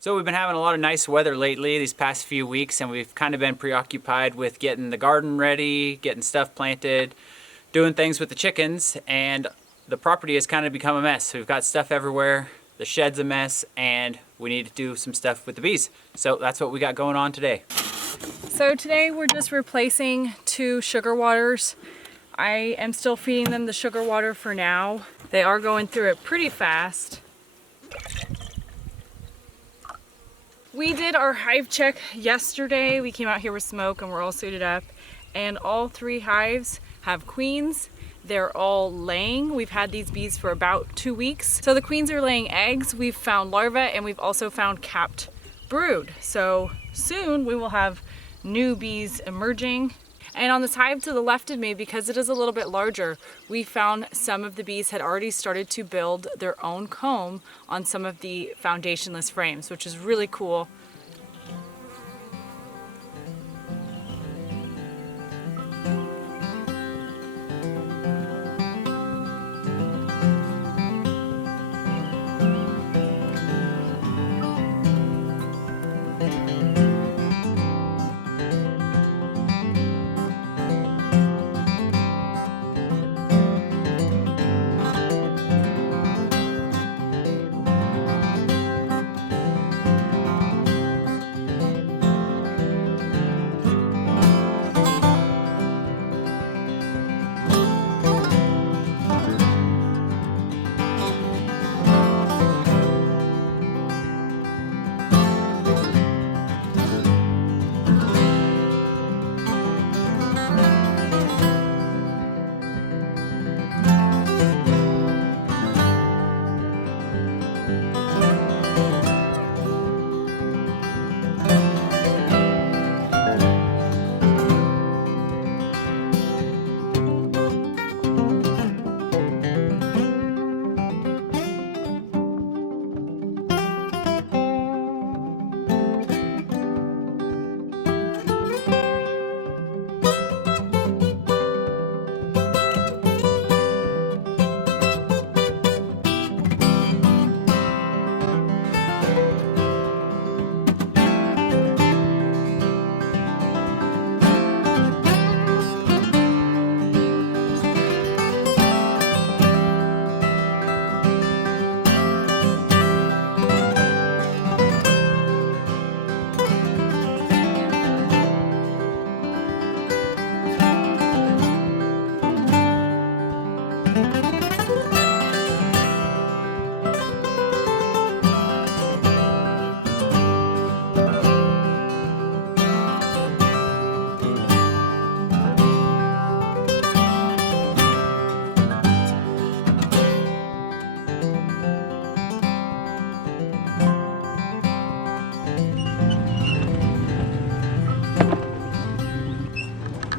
So we've been having a lot of nice weather lately these past few weeks, and we've kind of been preoccupied with getting the garden ready, getting stuff planted, doing things with the chickens, and the property has kind of become a mess. We've got stuff everywhere, the shed's a mess, and we need to do some stuff with the bees. So that's what we got going on today. So today we're just replacing 2 sugar waters. I am still feeding them the sugar water for now. They are going through it pretty fast. We did our hive check yesterday. We came out here with smoke and we're all suited up, and all 3 hives have queens. They're all laying. We've had these bees for about 2 weeks. So the queens are laying eggs. We've found larvae and we've also found capped brood. So soon we will have new bees emerging. And on this hive to the left of me, because it is a little bit larger, we found some of the bees had already started to build their own comb on some of the foundationless frames, which is really cool.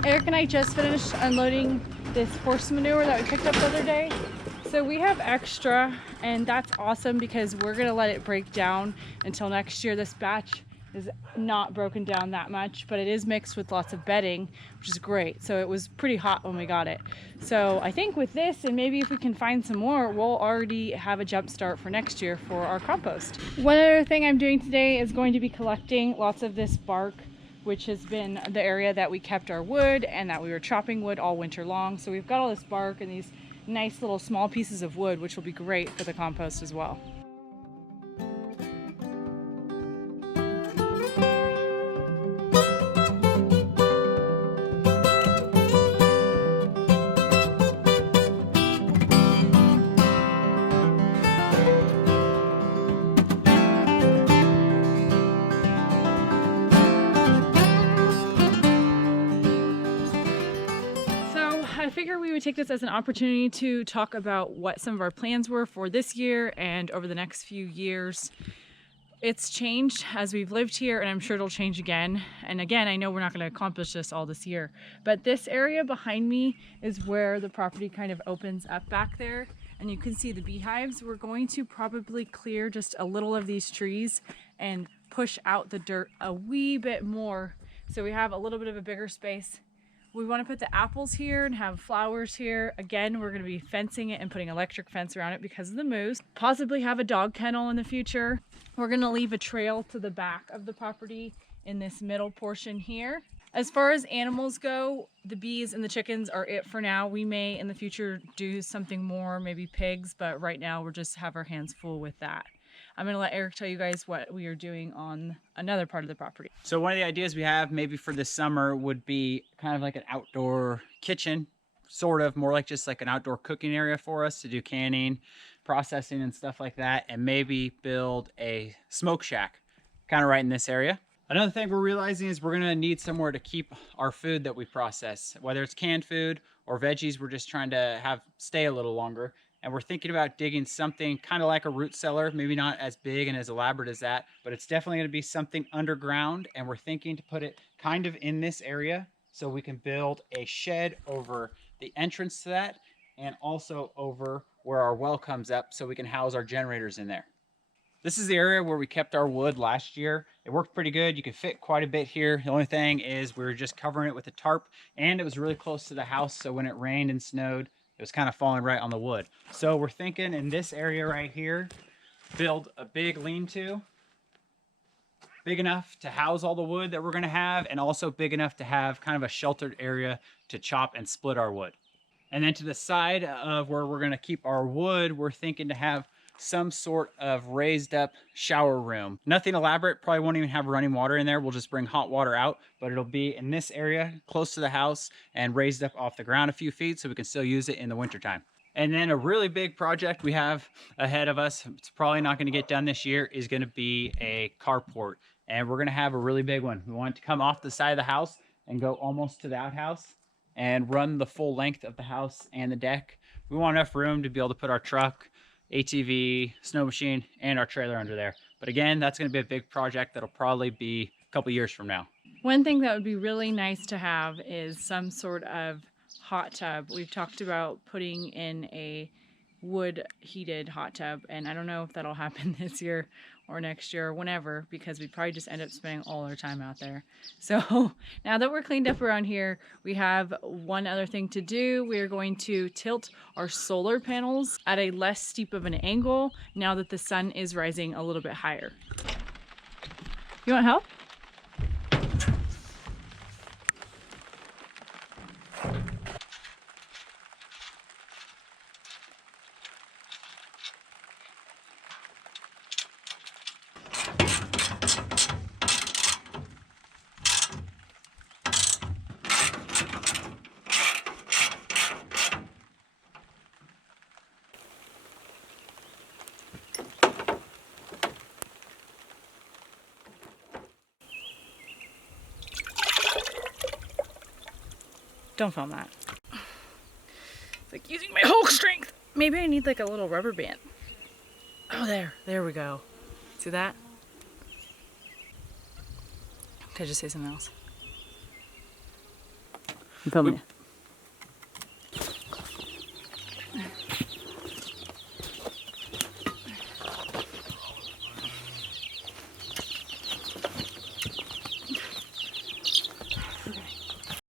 Eric and I just finished unloading this horse manure that we picked up the other day. So we have extra, and that's awesome because we're gonna let it break down until next year. This batch is not broken down that much, but it is mixed with lots of bedding, which is great. So it was pretty hot when we got it. So I think with this, and maybe if we can find some more, we'll already have a jump start for next year for our compost. One other thing I'm doing today is going to be collecting lots of this bark, which has been the area that we kept our wood and that we were chopping wood all winter long. So we've got all this bark and these nice little small pieces of wood, which will be great for the compost as well. I figure we would take this as an opportunity to talk about what some of our plans were for this year and over the next few years. It's changed as we've lived here, and I'm sure it'll change again. And again, I know we're not going to accomplish this all this year, but this area behind me is where the property kind of opens up back there, and you can see the beehives. We're going to probably clear just a little of these trees and push out the dirt a wee bit more, so we have a little bit of a bigger space We want to put the apples here and have flowers here. Again, we're going to be fencing it and putting electric fence around it because of the moose. Possibly have a dog kennel in the future. We're going to leave a trail to the back of the property in this middle portion here. As far as animals go, the bees and the chickens are it for now. We may in the future do something more, maybe pigs, but right now we're just have our hands full with that. I'm going to let Eric tell you guys what we are doing on another part of the property. So one of the ideas we have maybe for this summer would be kind of like an outdoor kitchen, sort of more like just like an outdoor cooking area for us to do canning, processing and stuff like that, and maybe build a smoke shack kind of right in this area. Another thing we're realizing is we're gonna need somewhere to keep our food that we process, whether it's canned food or veggies we're just trying to have stay a little longer. And we're thinking about digging something kind of like a root cellar, maybe not as big and as elaborate as that, but it's definitely gonna be something underground. And we're thinking to put it kind of in this area so we can build a shed over the entrance to that and also over where our well comes up so we can house our generators in there. This is the area where we kept our wood last year. It worked pretty good. You could fit quite a bit here. The only thing is we were just covering it with a tarp and it was really close to the house. So when it rained and snowed, it was kind of falling right on the wood. So we're thinking in this area right here, build a big lean-to, big enough to house all the wood that we're gonna have and also big enough to have kind of a sheltered area to chop and split our wood. And then to the side of where we're gonna keep our wood, we're thinking to have some sort of raised up shower room. Nothing elaborate, probably won't even have running water in there. We'll just bring hot water out, but it'll be in this area close to the house and raised up off the ground a few feet so we can still use it in the wintertime. And then a really big project we have ahead of us, it's probably not gonna get done this year, is gonna be a carport. And we're gonna have a really big one. We want it to come off the side of the house and go almost to the outhouse and run the full length of the house and the deck. We want enough room to be able to put our truck, ATV, snow machine, and our trailer under there. But again, that's going to be a big project that'll probably be a couple years from now. One thing that would be really nice to have is some sort of hot tub. We've talked about putting in a wood heated hot tub, and I don't know if that'll happen this year or next year or whenever, because we probably just end up spending all our time out there. So now that we're cleaned up around here, we have one other thing to do. We are going to tilt our solar panels at a less steep of an angle now that the sun is rising a little bit higher. You want help? Don't film that. It's like using my whole strength. Maybe I need like a little rubber band. Oh, there we go. See that? Can I just say something else? I'm filming you.